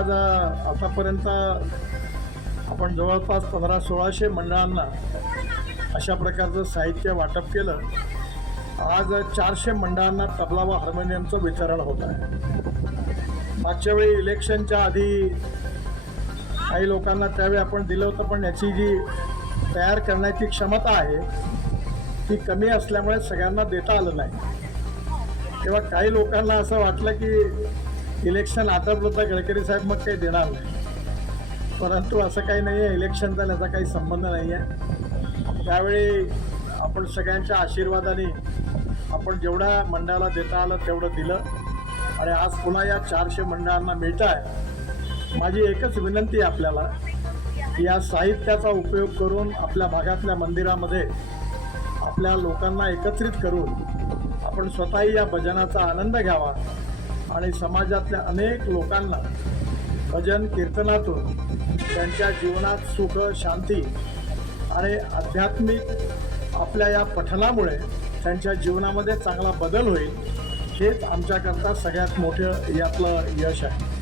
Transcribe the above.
आज आतापर्यंत आपण जवळपास 1500-1600 मंडळांना अशा प्रकारचं साहित्य वाटप केलं. आज 400 मंडळांना तबला व हार्मोनियमचं वितरण होत आहे. मागच्या वेळी इलेक्शनच्या आधी काही लोकांना त्यावेळी आपण दिलं होतं, पण याची जी तयार करण्याची क्षमता आहे ती कमी असल्यामुळे सगळ्यांना देता आलं नाही. तेव्हा काही लोकांना असं वाटलं की इलेक्शन आटपलं तर गडकरी साहेब मग काही देणार नाही, परंतु असं काही नाही आहे. इलेक्शनचा त्याचा काही संबंध नाही आहे. त्यावेळी आपण सगळ्यांच्या आशीर्वादाने आपण जेवढा मंडळाला देता आलं तेवढं दिलं आणि आज पुन्हा या 400 मंडळांना मिळतं आहे. माझी एकच विनंती आहे आपल्याला की या साहित्याचा उपयोग करून आपल्या भागातल्या मंदिरामध्ये आपल्या लोकांना एकत्रित करून आपण स्वतःही या भजनाचा आनंद घ्यावा आणि समाजातल्या अनेक लोकांना भजन कीर्तनातून त्यांच्या जीवनात सुख, शांती आणि आध्यात्मिक आपल्या या पठणामुळे त्यांच्या जीवनामध्ये चांगला बदल होईल. हेच आमच्याकरता सगळ्यात मोठं यातलं यश आहे.